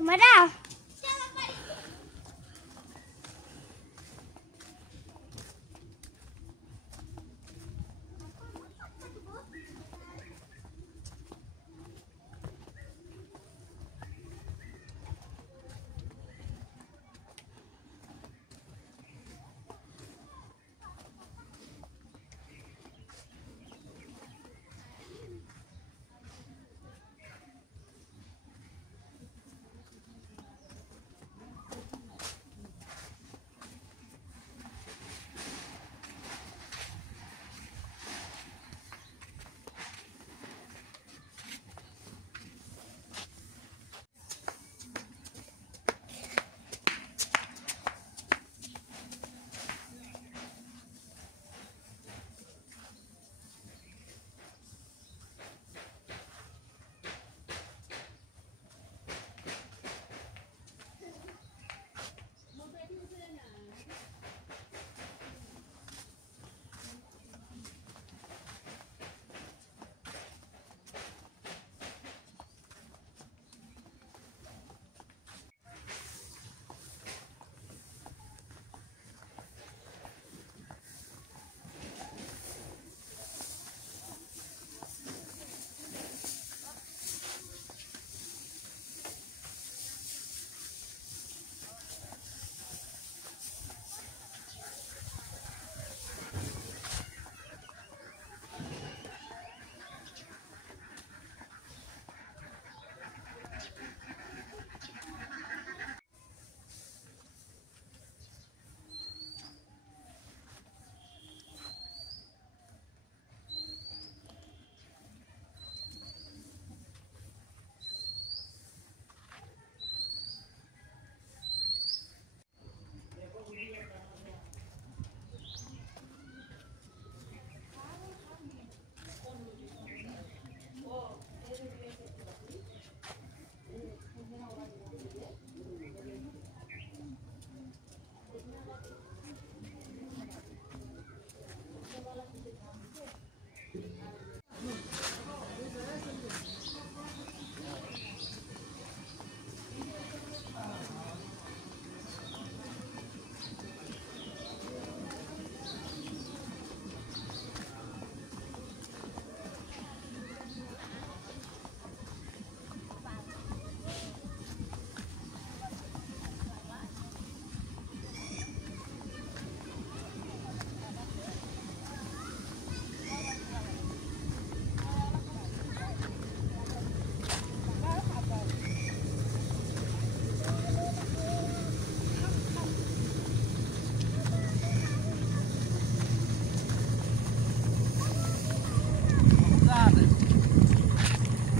Mara.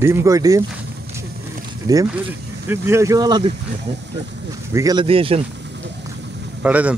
ডিম কই ডিম ডিম বিকেলে দিয়েছেন পাঠাই দেন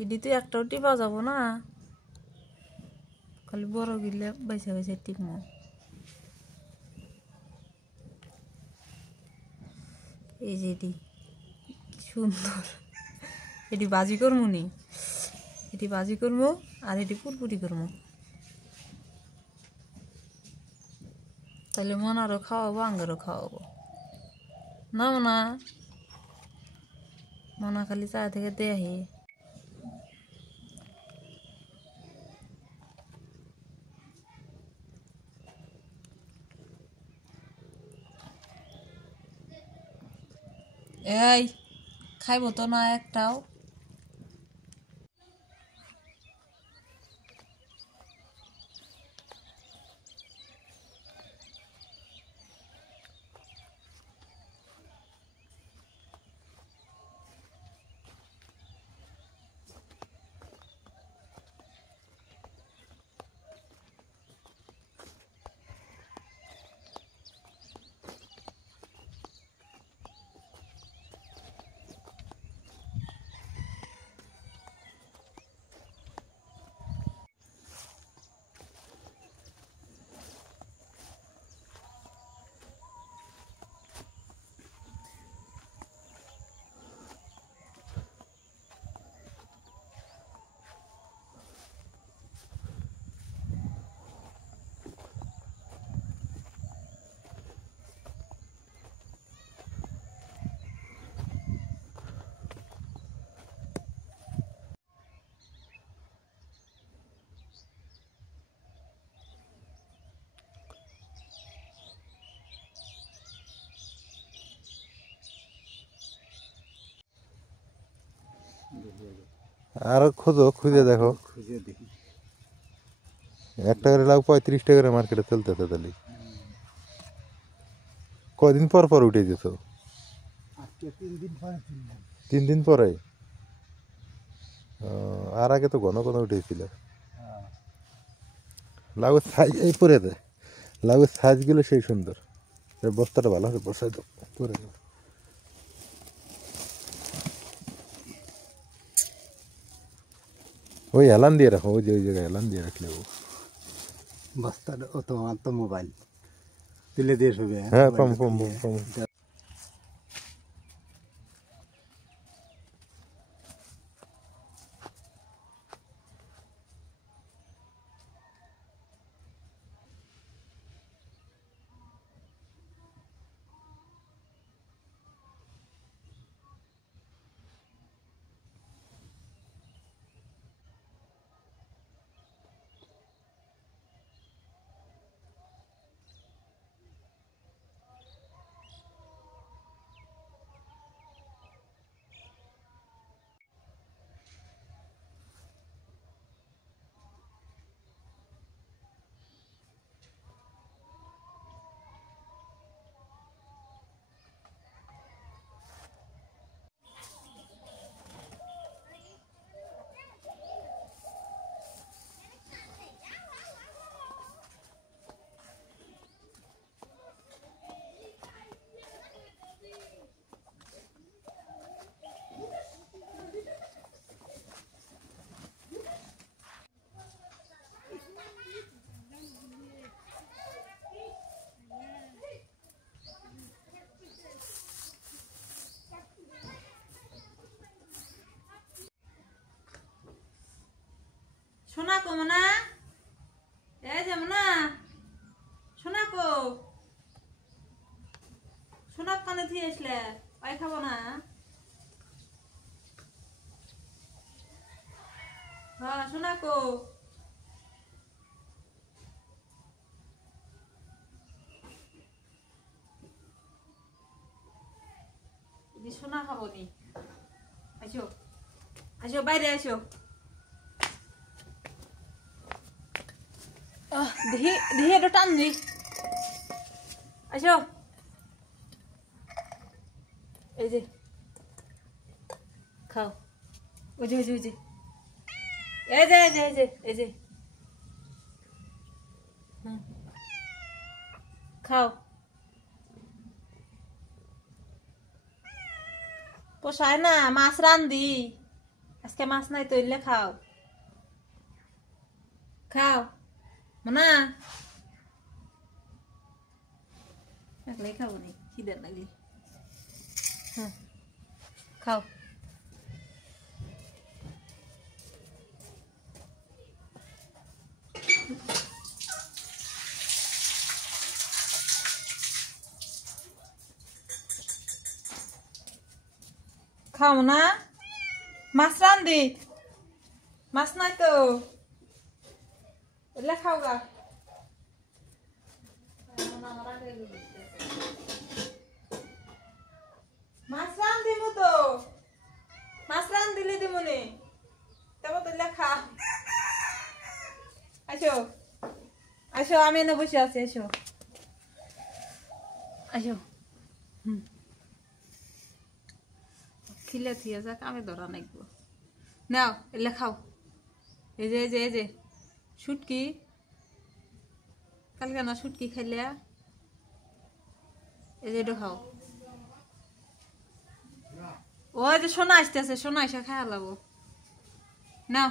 এডি তো একটাও টিপা যাব না, খালি বড় গিলে বাইসা বাইসা টিপমো। এই যে এটি সুন্দর, এটি বাজি করবো নি, এটি বাজি করবো আর এটি পুরপুরি করবো, তাহলে মনারও খাওয়াবো আঙ্গারও খাওয়াবো না। মনা খালি চা থেকে দেহে এই খাইবো তো না একটাও। আর খোঁজো, খুঁজে দেখো। একটা করে লাউ 35 টাকা করে মার্কেটে চলতেছে। তাহলে কদিন পর পর উঠে যেত? 3 দিন পরে। আর আগে তো ঘন ঘন উঠেছিল। লাউয়ের সাইজ এই পরে দেয়, লাউয়ের সাইজগুলো সেই সুন্দর। বস্তাটা ভালো হবে, বসাই দাও পরে দাও। ওই এলান দিয়ে রাখো, ওই যে ওই জায়গায় এলান দিয়ে রাখলে বস্তাটা ও তোমার তো মোবাইল তুলে দিয়ে শুবে। হ্যাঁ পাম পাম পাম। শোনা কো মনা, এই যে মনা শোনা কো, শোনা কানে দিয়ে আসলে পাই খাবো না। হ্যাঁ শোনা কো, শোনা খাবো নি, আসো আসো বাইরে আসো। দেখি দেখি একটু টান দি, আসো। এই যে খাও, ওই যে ওই যে ওই যে এই যে এই যে এই যে এই যে খাও। পোষায় না, মাছ রান্ধি আজকে মাছ নাই তো এলে খাও খাও মনা একলাই খাবো নি খিদে লাগলি হ্যাঁ খাও খাও না মাছ রান্ধি মাছ নাই তো এলে খাও গা মাছ রান্ধিমু তো মাছ রান্ধিলে দিমুনি তবে তো লেখা আসো আসো আমি এনে বসে আছি আসো আসো খিলে থিয়ে যাক আমি ধরা নাকবো নাও এলে খাও এই যে এই যে এই যে শুটকি কালকে না শুটকি খাইলে এই যে এটা খাও ওই যে সোনা আসতেছে সোনা এসে খাওয়া লাগবো নাও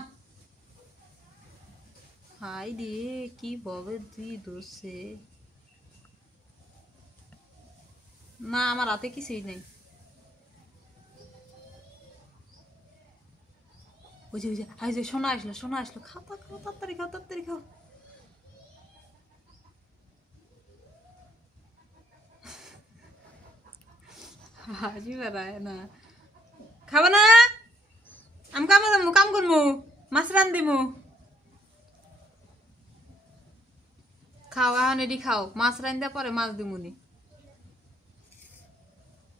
হাই রে কি ববে তুই দোষে না আমার হাতে কিছুই নেই বুঝে বুঝে আই যে সোনা আসলো খাও খাও তাড়াতাড়ি খাও হাজি বেড়ায় না খাবো না আমি কামে যাবো কাম করবো মাছ রান্ধিমু খাও এখন এডি খাও মাছ রান্ধা পরে মাছ দিমুনি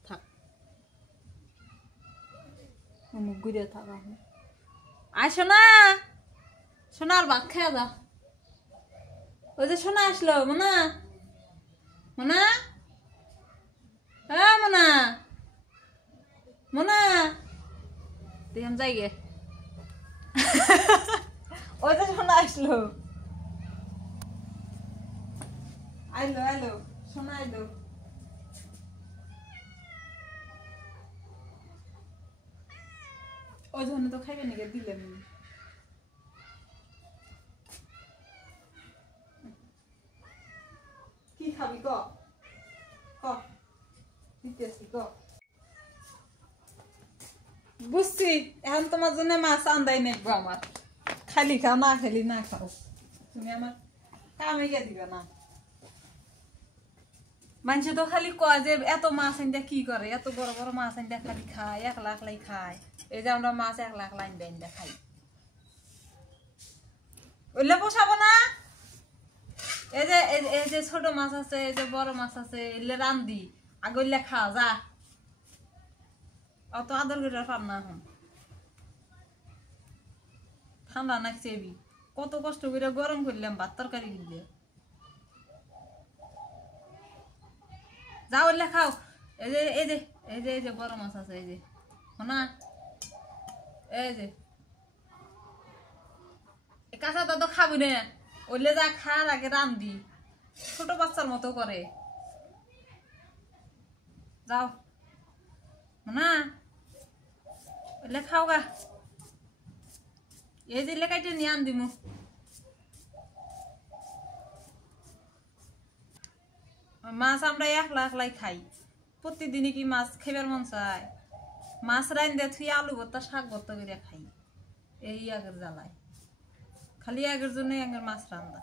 থাক মুখ ঘুরে থাক আসো না সোনার ভাত খেয়ে যা ওই যে সোনা আসলো মনা মনা হ্যাঁ মনা দেখেন যাই গে ওই যে সোনা আসলো আইলো সোনা আইলো ওই জন্য তো খাইবে নাকি দিলাম কি খাবি ক দিতেছি ক বুঝছি এখন তোমার জন্য মাছ আন্দাই নেবো আমার খালি খাও না খালি না খাও তুমি আমার কামে গিয়ে দিবে না মানুষে তো খালি কয় যে এত মাছ আনতে কি করে এত বড় বড় মাছ আনতে খালি খায় একলাই খায় এই যে আমরা মাছ একলা আনতে খাই ওইলে পোষাবো না এই যে ছোট মাছ আছে এই যে বড় মাছ আছে এলে রান্ধি আগে ওইলে খা যা অত আদর করে পার না এখন ঠান্ডা না চেবি কত কষ্ট করে গরম করলাম ভাত তরকারি দিলে যাও ওইলে খাও এই যে বড় মাছ আছে এই যে না এই যে কাঁচা তো খাবি না ওইলে যা খার আগে রান্ধি ছোট বাচ্চার মতো করে যাও না ওইলে খাও গা এই যে লেখাইতে নিয়ে আন দিমু মাছ আমরা একলাই খাই প্রতিদিনই কি মাছ খাইবার মন চায় মাছ রান্ধে থুই আলু ভর্তা শাক ভর্তা করে খাই এই আগের জ্বালায় খালি আগের জন্য আগের মাছ রান্ধা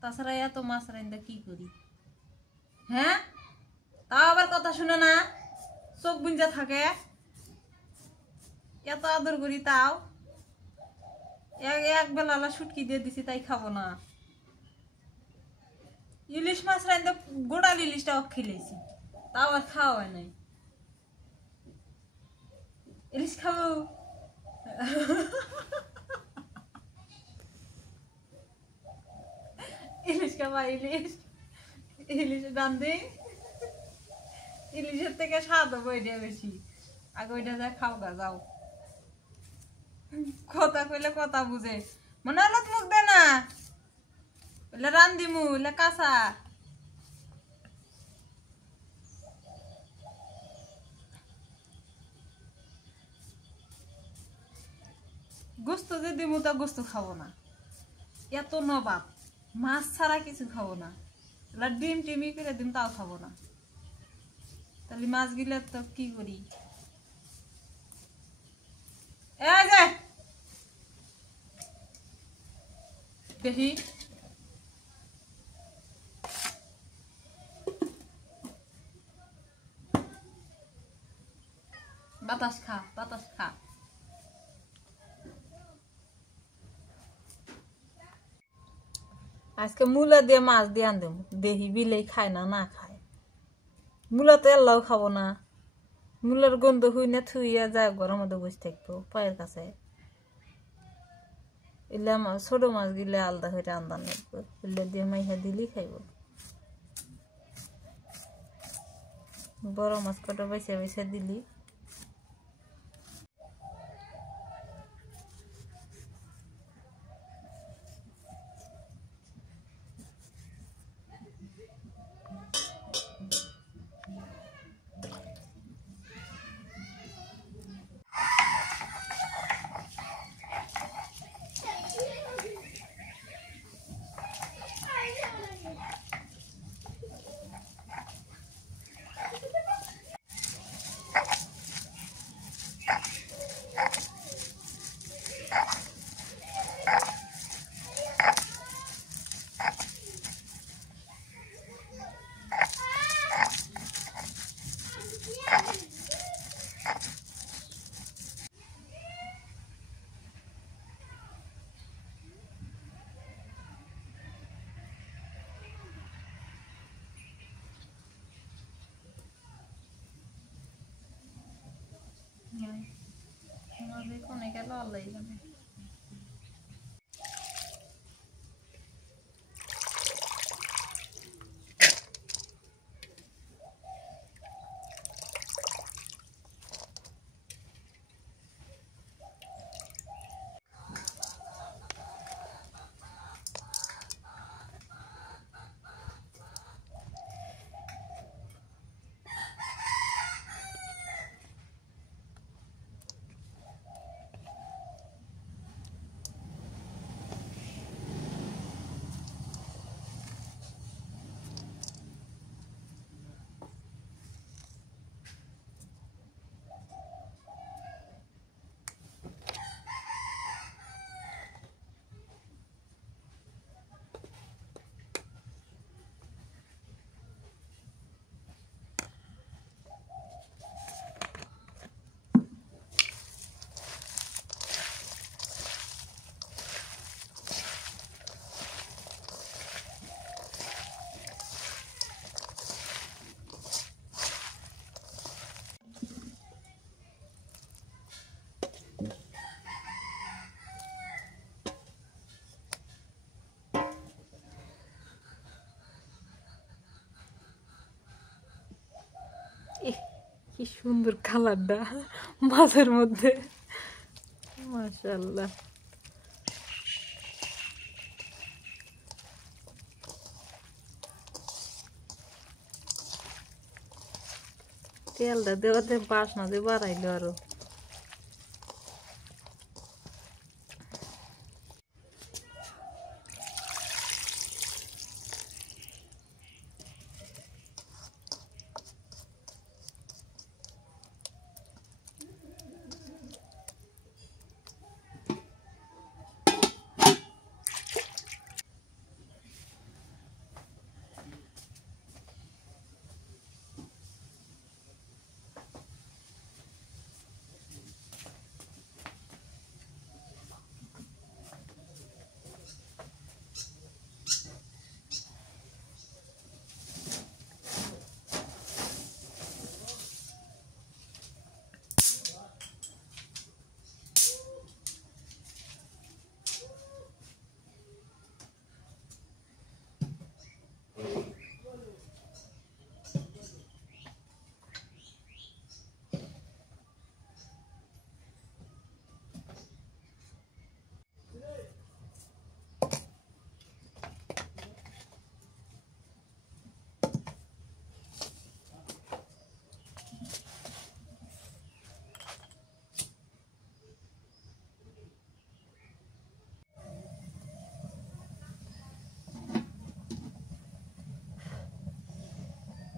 তাছাড়া এত মাছ রান্ধা কি করি হ্যাঁ তাও আবার কথা শুনে না চোখ বুঞ্জা থাকে এত আদর করি তাও এক বেলা শুটকি দিয়ে দিছি তাই খাবো না ইলিশ মাছ রান্ধে গোড়াল ইলিশটা খেলেছি তাও আর খাওয়া হয় নাই ইলিশ খাবো ইলিশ খাবা ইলিশ রান্ধে ইলিশের থেকে স্বাদ হবে ওইটা বেশি আগে ওইটা যা খাও গা যাও কথা কইলে কথা বুঝে মনে হলো মুখ দে না বলে রান্দিমু বলে কাঁচা গোস্ত যে দিমু তা গোস্ত খাবো না, এত নবাব, মাছ ছাড়া কিছু খাবো না, ডিম টিমি করে দিন তাও খাবো না। তাহলে মাছ গিলে তো কি করি? এই যে দেখি বাতাস খা, বাতাস খা। আজকে মূলা দিয়ে মাছ দিয়ে আন দেবো, দেখি বিলেই খায় না না খায়। মূলা তো এল্লাও খাবো না, মূলার গন্ধ হুই না থুইয়া যায় ঘরের মধ্যে বসে থাকবো পায়ের কাছে। এলে আমার ছোট মাছ গিলে আলাদা হয়ে রান্না লাগবে, এলে দিয়ে মাইহা দিলেই খাইব। বড় মাছ কটা বেছে বেছে দিলি। কোনে গেল আল্লাহ জানে। কি সুন্দর কালারটা মাছের মধ্যে, মাশাআল্লাহ। তেলটা দেওয়াতে বাসনা দিয়ে বাড়াইলো আরো।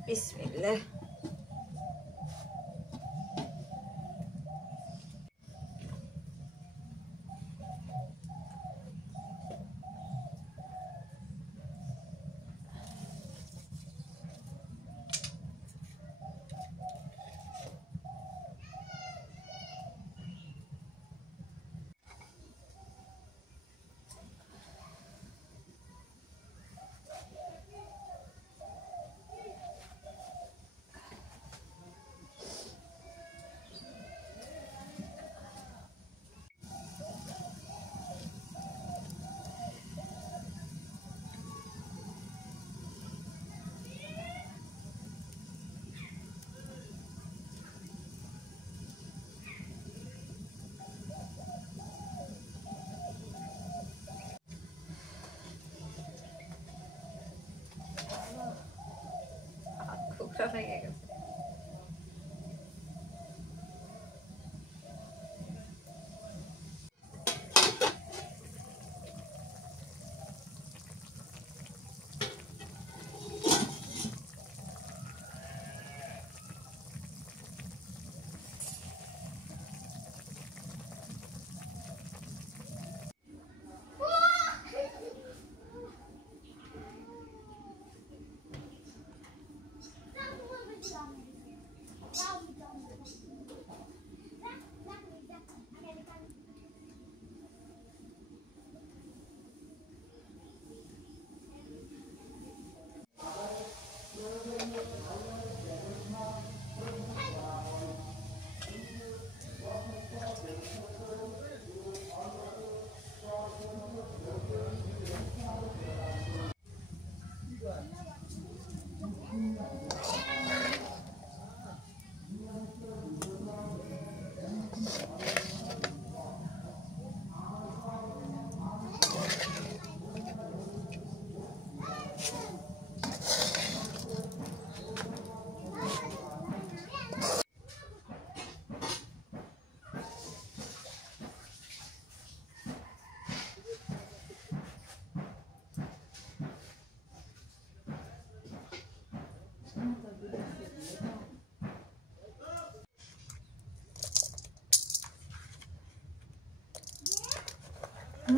বিসমিল্লাহ। খুকরা লেগে গেছে।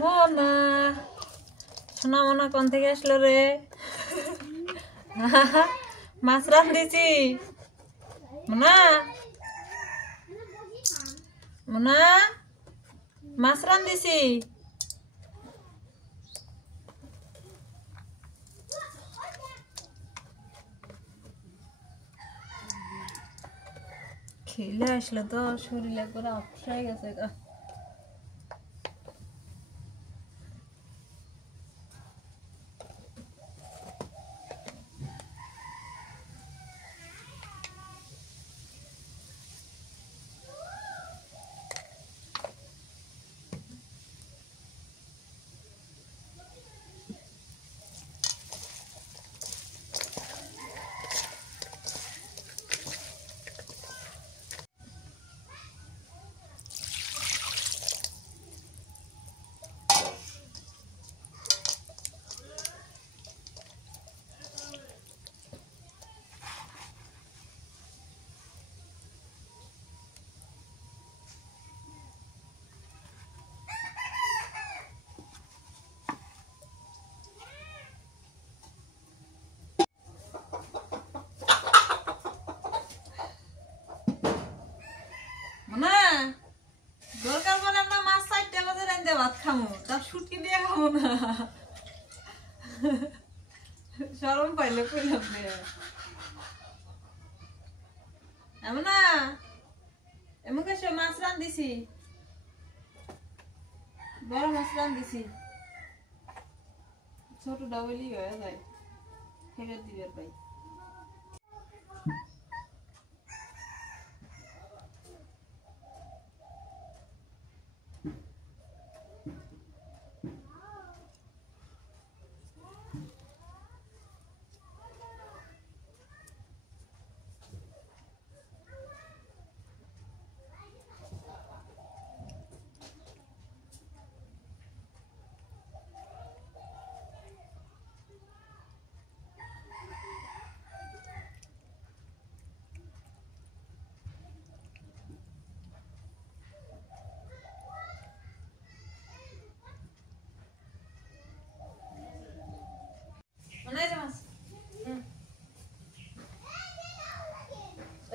মোনা সোনা মোনা কোন থেকে আসলো রে? মাছ রাঁধেছি মোনা, মোনা মাছ রাঁধেছি। খেলে আসলে তো শরীরে করে আপসাই গেছে গা। মোনা দরকার পড়ে আমরা মাছ 4টা বাজে রাঁধে ভাত খামো, তার শুটকি দিয়ে খাবো না। শরম পাইলে কইলাম রে। এমন না এমন কেসে মাছ রাঁধিছি, বড় মাছ রাঁধিছি, ছোট ডাবলি হয়ে যায় ফেরত দিবে ভাই।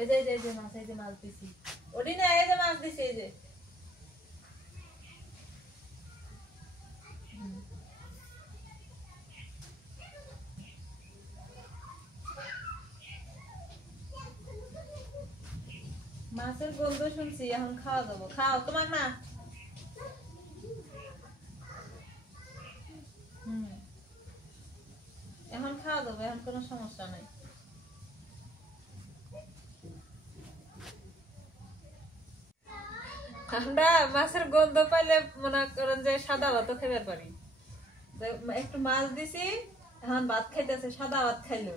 ওই যে এই যে মাছ দিছি ওডি না এই যে মাছ দিছি এই যে মাছের গন্ধ শুনছি এখন খাওয়া যাবো খাও তোমার না এখন খাওয়া যাবো এখন কোনো সমস্যা নাই আমরা মাছের গন্ধ পাইলে মনে করেন যে সাদা ভাতও খেতে পারি একটু মাছ দিছি এখন ভাত খাইতেছে সাদা ভাত খাইলো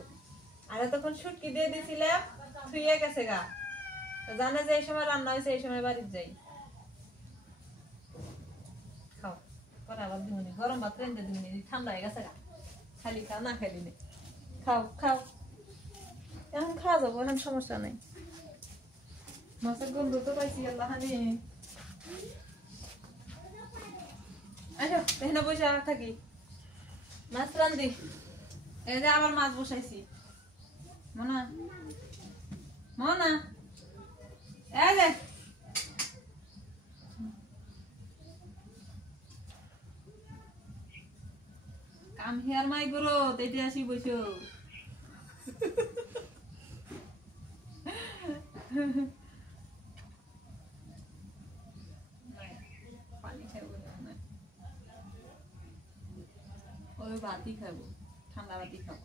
আর তখন শুটকি দিয়ে দিছিলাম থুইয়ে গেছে গা জানে যে এই সময় রান্না হয়েছে এই সময় বাড়ির যাই খাও পরে আবার দিমনি গরম ভাত রেঁধে দিমনি ঠান্ডা হয়ে গেছে গা খালি খা না খাইলি নে খাও খাও এখন খাওয়া যাবো এখন সমস্যা নেই মাছের গন্ধ তো পাইছি আল্লাহ হানি আচ্ছা এখানে বসে থাকি মাছ রান্ধি এই যে আবার মাছ বসাইছি মনা মনা এই যে কাম হিয়ার মাই করো তেতে আসি বসো পানি খাবো না ওই ভাতই খাবো ঠান্ডা ভাতই খাবো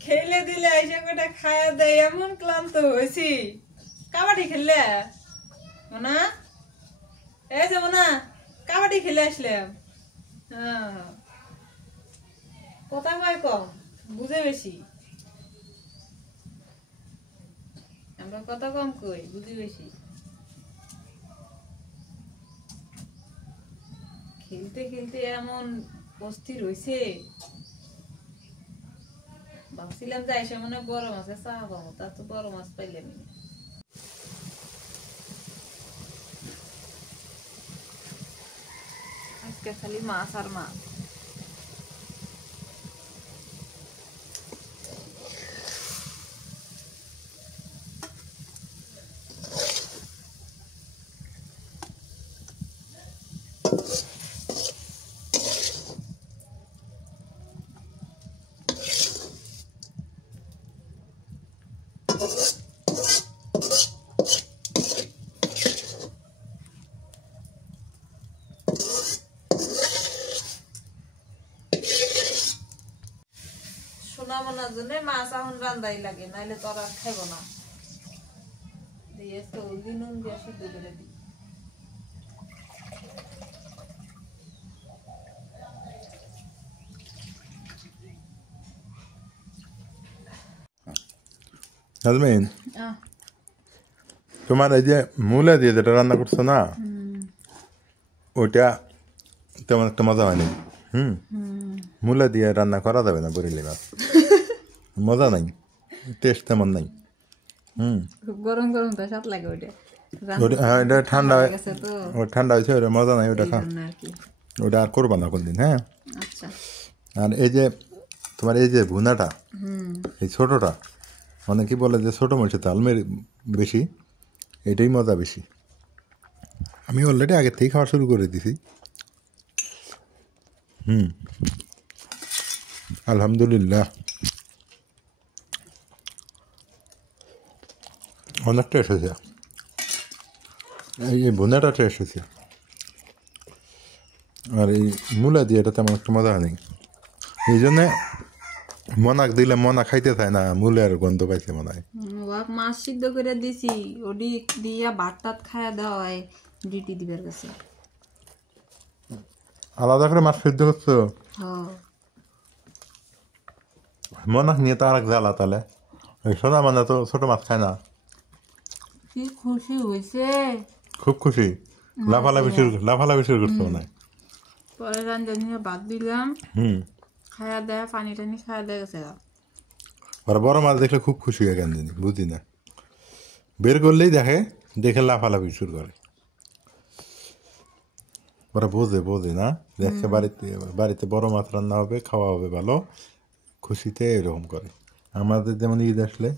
খেলে দিলে এসে কটা খায়া দেয় এমন ক্লান্ত হয়েছি কাবাডি খেললে মোনা এই যে মোনা কাবাডি খেলে আসলাম কথা কয় কম বুঝে বেশি আমরা কথা কম কই বুঝি বেশি খেলতে খেলতে এমন অস্থির হয়েছে ভাবছিলাম যে এসে মনে বড় মাছের চা পাবো তা তো বড় মাছ পাইলাম আজকে খালি মাছ আর মাছ সোনা মনার জন্য মাছ এখন রান্দাই লাগে নাইলে তো আর খাইব না দিয়ে সৌদি নুন দিয়ে সিদ্ধ করে দিই নাজমিন তোমার এই যে মূলা দিয়ে যেটা রান্না করছো না ওইটা তেমন একটা মজা হয়নি মূলা দিয়ে রান্না করা যাবে না বরিলি মাছ মজা নাই টেস্ট তেমন নাই গরম গরম তো স্বাদ লাগে ওইটা হ্যাঁ এটা ঠান্ডা ঠান্ডা হয়েছে ওটা মজা নাই ওটা খা ওটা আর করবা না কোনদিন হ্যাঁ আচ্ছা আর এই যে তোমার এই যে ভুনাটা এই ছোটটা মানে কি বলে যে ছোটো মরিচের তাল বেশি এটাই মজা বেশি আমি অলরেডি আগের থেকেই খাওয়া শুরু করে দিছি আলহামদুলিল্লাহ অনেক টেস্ট হয়েছে এই ভুনাটা টেস্ট হয়েছে আর এই মূলা দিয়ে এটা তেমন একটা মজা নেই এই জন্যে মনাক দিলে মনা খাইতে চায় না মূলের গন্ধ পাইছে মনে হয় মাছ সিদ্ধ করে দিছি ওডি দিয়া ভাত টাত খায়া দেওয়া হয় ডিটি দিবার কাছে আলাদা করে মাছ সিদ্ধ করছো মনাক নিয়ে তো আর এক জ্বালা তাহলে সোনা মানে তো ছোট মাছ খায় না কি খুশি হয়েছে খুব খুশি লাফালাফি শুরু করছো মনে হয় পরে রান্না ভাত দিলাম খায়া দেয় পানি টানি খায়া দেয় গেছে ওরা বড় মাছ দেখলে খুব খুশি হয় কেন জানি বুঝি না বের করলেই দেখে লাফালাফি শুরু করে ওরা বোঝে না দেখে বাড়িতে বড় মাছ রান্না হবে খাওয়া হবে ভালো খুশিতে এরকম করে আমাদের যেমন ঈদ আসলে